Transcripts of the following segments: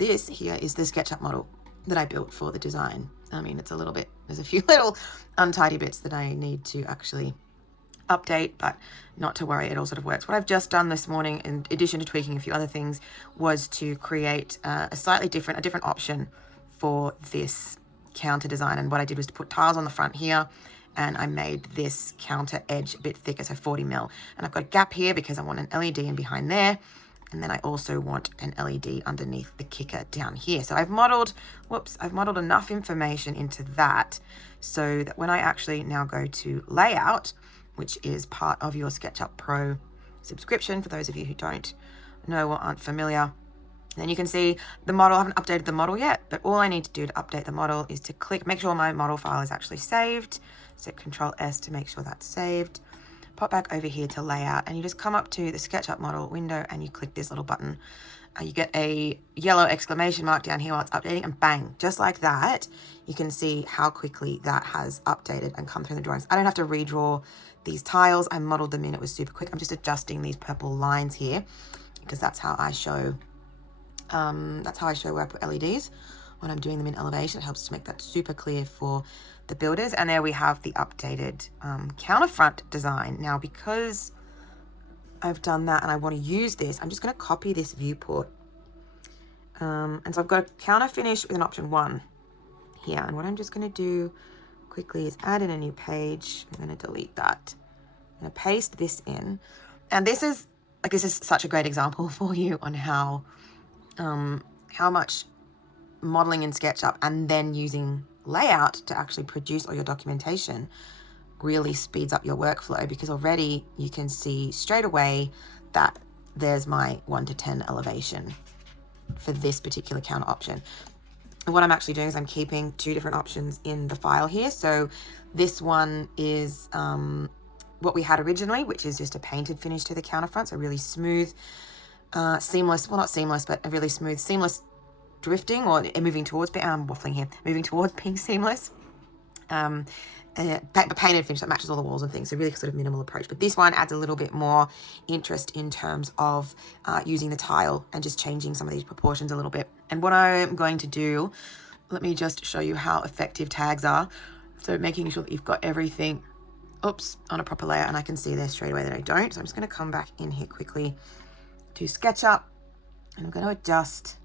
this here is the SketchUp model that I built for the design. I mean, it's a little bit, there's a few little untidy bits that I need to actually update, but not to worry, it all sort of works. What I've just done this morning, in addition to tweaking a few other things, was to create a different option for this counter design. And what I did was to put tiles on the front here, and I made this counter edge a bit thicker, so 40 mil. And I've got a gap here because I want an LED in behind there. And then I also want an LED underneath the kicker down here. So I've modeled enough information into that so that when I actually now go to layout, which is part of your SketchUp Pro subscription, for those of you who don't know or aren't familiar, then you can see the model. I haven't updated the model yet, but all I need to do to update the model is to make sure my model file is actually saved. So Control S to make sure that's saved. Pop back over here to layout, and you just come up to the SketchUp model window and you click this little button. You get a yellow exclamation mark down here while it's updating, and bang, just like that, you can see how quickly that has updated and come through the drawings. I don't have to redraw these tiles. I modeled them in, it was super quick. I'm just adjusting these purple lines here because that's how I show where I put LEDs when I'm doing them in elevation. It helps to make that super clear for the builders. And there we have the updated counterfront design. Now, because I've done that and I want to use this, I'm just going to copy this viewport. And so I've got a counter finish with an option 1 here. And what I'm just going to do quickly is add in a new page. I'm going to delete that. I'm going to paste this in. And this is such a great example for you on how much modeling in SketchUp and then using layout to actually produce all your documentation really speeds up your workflow, because already you can see straight away that there's my 1 to 10 elevation for this particular counter option. And what I'm actually doing is I'm keeping 2 different options in the file here. So this one is what we had originally, which is just a painted finish to the counterfront, so really smooth, seamless, well, not seamless, but a really smooth, seamless drifting, or moving towards, I'm waffling here, moving towards being seamless. But painted finish that matches all the walls and things, so really sort of minimal approach. But this one adds a little bit more interest in terms of using the tile and just changing some of these proportions a little bit. And what I'm going to do, let me just show you how effective tags are. So making sure that you've got everything, on a proper layer, and I can see there straight away that I don't. So I'm just going to come back in here quickly to SketchUp, and I'm going to adjust,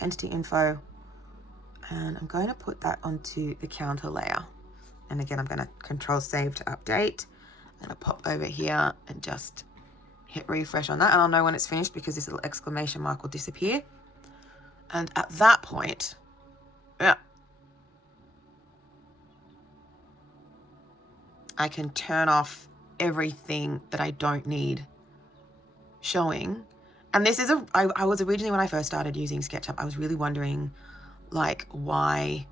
entity info, and I'm going to put that onto the counter layer. And again, I'm going to Control Save to update. I'm going to pop over here and just hit refresh on that, and I'll know when it's finished because this little exclamation mark will disappear. And at that point, I can turn off everything that I don't need showing. And this is I was originally, when I first started using SketchUp, I was really wondering like why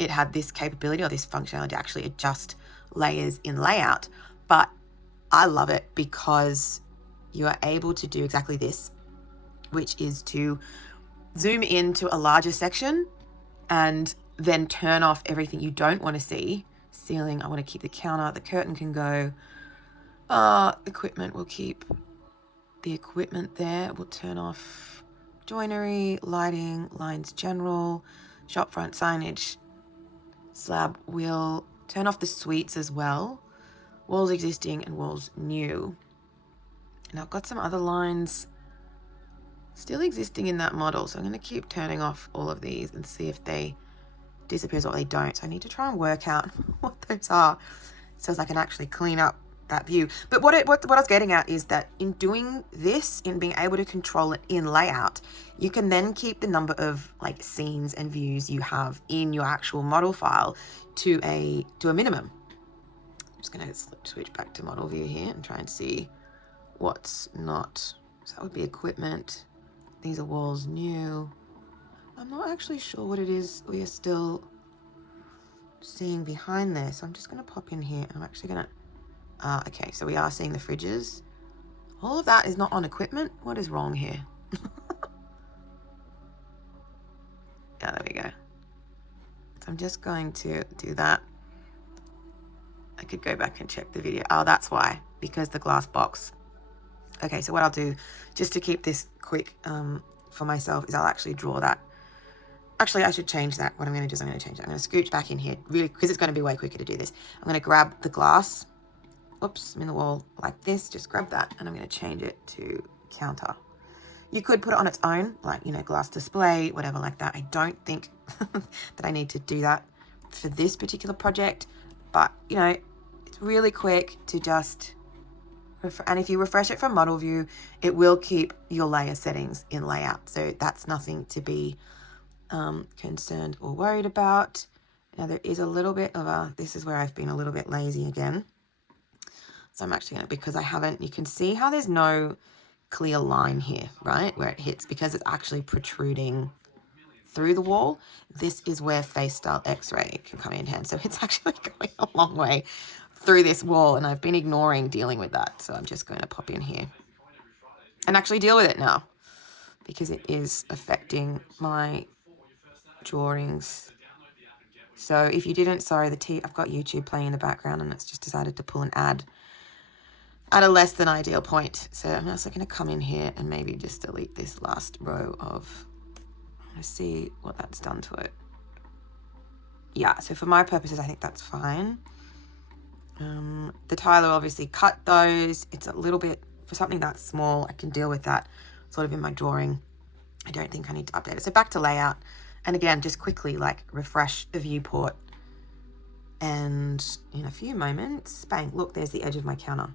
it had this capability or this functionality to actually adjust layers in layout. But I love it because you are able to do exactly this, which is to zoom into a larger section and then turn off everything you don't want to see. Ceiling, I want to keep the counter, the curtain can go. Equipment, we'll keep the equipment there. We'll turn off joinery, lighting, lines general, shop front signage, slab. We'll turn off the suites as well. Walls existing and walls new. And I've got some other lines still existing in that model, so I'm going to keep turning off all of these and see if they disappear or they don't. So I need to try and work out what those are so as I can actually clean up that view. But what I was getting at is that in doing this, in being able to control it in layout, you can then keep the number of like scenes and views you have in your actual model file to a minimum. I'm just going to switch back to model view here and try and see what's not. So that would be equipment. These are walls new. I'm not actually sure what it is we are still seeing behind there. So I'm just going to pop in here. I'm actually going to, okay, so we are seeing the fridges. All of that is not on equipment. What is wrong here? Yeah, there we go. So I'm just going to do that. I could go back and check the video. Oh, that's why, because the glass box. Okay, so what I'll do, just to keep this quick for myself is I'll actually draw that. Actually, I should change that. What I'm going to do is I'm going to change it. I'm going to scooch back in here, really, because it's going to be way quicker to do this. I'm going to grab the glass. Oops, I'm in the wall like this. Just grab that, and I'm going to change it to counter. You could put it on its own, like, you know, glass display, whatever like that. I don't think that I need to do that for this particular project, but, you know, it's really quick to just, and if you refresh it from model view, it will keep your layer settings in layout. So that's nothing to be concerned or worried about. Now there is a little bit of this is where I've been a little bit lazy again. So I'm actually going to, because I haven't, you can see how there's no clear line here, right, where it hits, because it's actually protruding through the wall. This is where face style x-ray can come in hand. So it's actually going a long way through this wall, and I've been ignoring dealing with that. So I'm just going to pop in here and actually deal with it now, because it is affecting my drawings. So if you didn't, sorry, I've got YouTube playing in the background, and it's just decided to pull an ad at a less than ideal point. So I'm also going to come in here and maybe just delete this last row of, let's see what that's done to it. Yeah, so for my purposes, I think that's fine. The tiler obviously cut those. It's a little bit, for something that small, I can deal with that sort of in my drawing. I don't think I need to update it. So back to layout. And again, just quickly like refresh the viewport. And in a few moments, bang, look, there's the edge of my counter.